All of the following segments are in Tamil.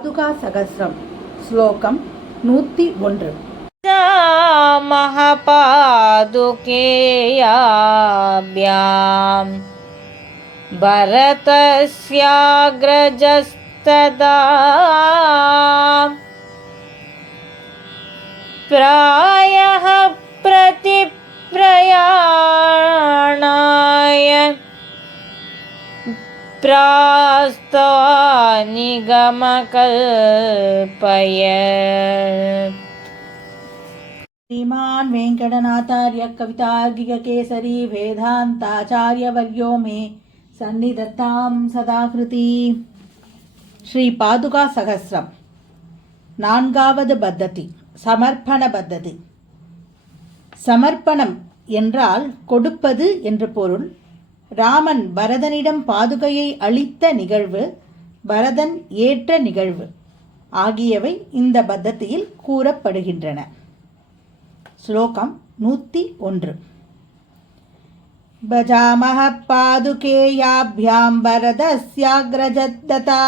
पादुका सहस्रम श्लोकम 101 महापादुकेयाभ्यां भरतस्याग्रजस्तदा प्रायः प्रतिप्रयाणाय प्रास्तानिगमकल्पयत्। श्रीमान् वेंकटनाथार्य कवितार्किक केसरी वेदांताचार्यवर्यो मे सन्निधत्तां सदाकृति। श्री पादुका सहस्रम நான்காவது பத்ததி சமர்ப்பண பத்ததி. சமர்ப்பணம் என்றால் கொடுப்பது என்று பொருள். ராமன் பரதனிடம் பாதுகையை அளித்த நிகழ்வு, பரதன் ஏற்ற நிகழ்வு ஆகியவை இந்த பத்ததியில் கூறப்படுகின்றன. ஸ்லோகம் 101. பஜாமஹ பாதுகேயாப்யாம் பரதஸ்யாக்ரஜத்ததா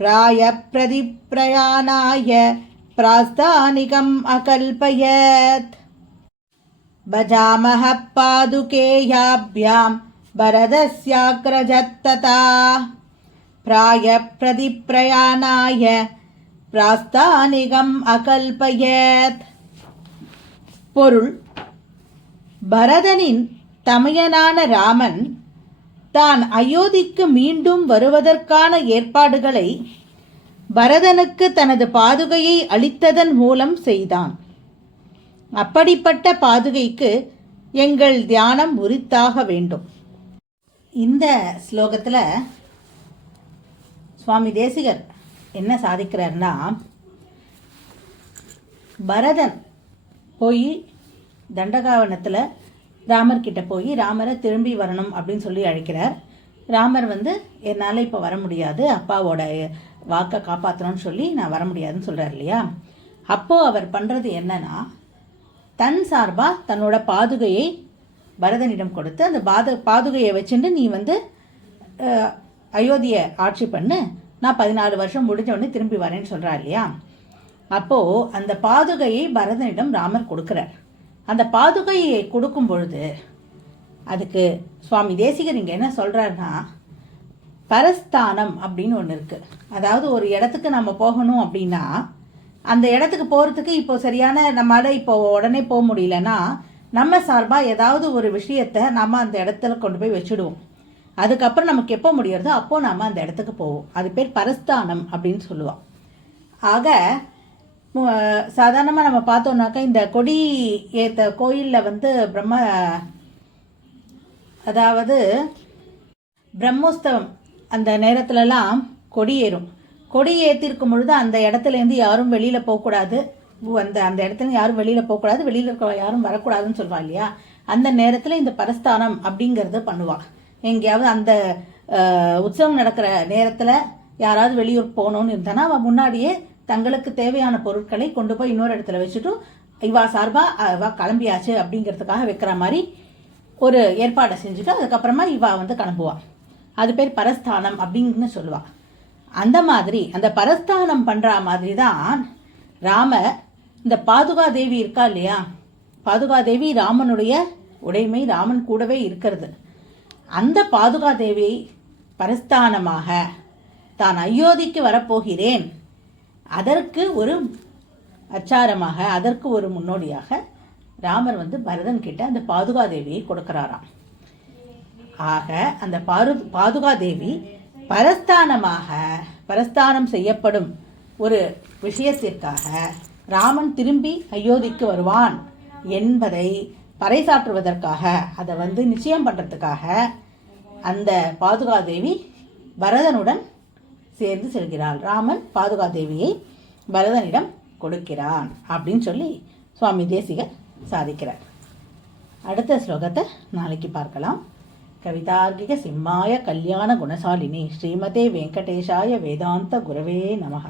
பிராய பிரதிப்ரயாணாய பிராஸ்தானிகம் அகல்பயத். भजामः पादुकेयाभ्यां भरतस्याग्रजत्तता प्रायप्रतिप्रयाणाय प्रास्तानिகம் அகல்பயத். பொருள்: பரதனின் தமையனான ராமன் தான் அயோத்திக்கு மீண்டும் வருவதற்கான ஏற்பாடுகளை பரதனுக்கு தனது பாதுகையை அளித்ததன் மூலம் செய்தான். அப்படிப்பட்ட பாதுகைக்கு எங்கள் தியானம் உரித்தாக வேண்டும். இந்த ஸ்லோகத்தில் சுவாமி தேசிகர் என்ன சாதிக்கிறார்னா, பரதன் போய் தண்டகாவனத்தில் ராமர்கிட்ட போய் ராமரை திரும்பி வரணும் அப்படின்னு சொல்லி அழைக்கிறார். ராமர் என்னால் இப்போ வர முடியாது, அப்பாவோட வாக்கை காப்பாற்றணும்னு சொல்லி நான் வர முடியாதுன்னு சொல்கிறார் இல்லையா. அப்போது அவர் பண்ணுறது என்னன்னா, தன் சார்பாக தன்னோட பாதுகையை பரதனிடம் கொடுத்து அந்த பாதுகையை வச்சுட்டு நீ அயோத்தியை ஆட்சி பண்ணு, நான் 14 வருஷம் முடிஞ்ச உடனே திரும்பி வரேன்னு சொல்கிறா இல்லையா. அப்போது அந்த பாதுகையை பரதனிடம் ராமர் கொடுக்குறார். அந்த பாதுகையை கொடுக்கும் பொழுது அதுக்கு சுவாமி தேசிகர் இங்கே என்ன சொல்கிறாருன்னா, பரஸ்தானம் அப்படின்னு ஒன்று இருக்குது. அதாவது ஒரு இடத்துக்கு நம்ம போகணும் அப்படின்னா அந்த இடத்துக்கு போகிறதுக்கு இப்போ சரியான நம்மளால் இப்போ உடனே போக முடியலன்னா நம்ம சார்பாக ஏதாவது ஒரு விஷயத்தை நம்ம அந்த இடத்துல கொண்டு போய் வச்சுடுவோம். அதுக்கப்புறம் நமக்கு எப்போ முடியறதோ அப்போது நம்ம அந்த இடத்துக்கு போவோம். அது பேர் பரஸ்தானம் அப்படின்னு சொல்லுவோம். ஆக சாதாரணமாக நம்ம பார்த்தோம்னாக்கா இந்த கொடி ஏற்ற கோயிலில் அதாவது பிரம்மோத்சவம் அந்த நேரத்துலலாம் கொடி ஏறும். கொடி ஏற்றிருக்கும் பொழுது அந்த இடத்துலேருந்து யாரும் வெளியில் போகக்கூடாது, அந்த இடத்துல யாரும் வெளியில் போகக்கூடாது, வெளியில் இருக்க யாரும் வரக்கூடாதுன்னு சொல்லுவாள் இல்லையா. அந்த நேரத்தில் இந்த பரஸ்தானம் அப்படிங்கிறத பண்ணுவாள். எங்கேயாவது அந்த உற்சவம் நடக்கிற நேரத்தில் யாராவது வெளியூர் போகணுன்னு இருந்தானா அவள் முன்னாடியே தங்களுக்கு தேவையான பொருட்களை கொண்டு போய் இன்னொரு இடத்துல வச்சுட்டு இவா சார்பாக இவா கிளம்பியாச்சு அப்படிங்கிறதுக்காக வைக்கிற மாதிரி ஒரு ஏற்பாடை செஞ்சுட்டு அதுக்கப்புறமா இவா கிளம்புவாள். அது பேர் பரஸ்தானம் அப்படின்னு சொல்லுவாள். அந்த மாதிரி அந்த பரஸ்தானம் பண்ணுற மாதிரி தான் ராமர் இந்த பாதுகா தேவி இருக்கா இல்லையா. பாதுகா தேவி ராமனுடைய உடைமை, ராமன் கூடவே இருக்கிறது. அந்த பாதுகா தேவி பரஸ்தானமாக தான் அயோத்திக்கு வரப்போகிறேன், அதற்கு ஒரு அச்சாரமாக, அதற்கு ஒரு முன்னோடியாக ராமர் பரதன் கிட்ட அந்த பாதுகா தேவியை கொடுக்கிறாராம். ஆக அந்த பாதுகா தேவி பரஸ்தானம் செய்யப்படும் ஒரு விஷயத்திற்காக ராமன் திரும்பி அயோத்திக்கு வருவான் என்பதை பறைசாற்றுவதற்காக, அதை நிச்சயம் பண்ணுறதுக்காக அந்த பாதுகாதேவி பரதனுடன் சேர்ந்து செல்கிறாள். ராமன் பாதுகாதேவியை பரதனிடம் கொடுக்கிறான் அப்படின்னு சொல்லி சுவாமி தேசிகர் சாதிக்கிறார். அடுத்த ஸ்லோகத்தை நாளைக்கு பார்க்கலாம். கவிதார்க்கிக சிம்மாய கல்யாண குணசாலினி ஸ்ரீமதே வெங்கடேஷாய வேதாந்த குரவே நமஹ.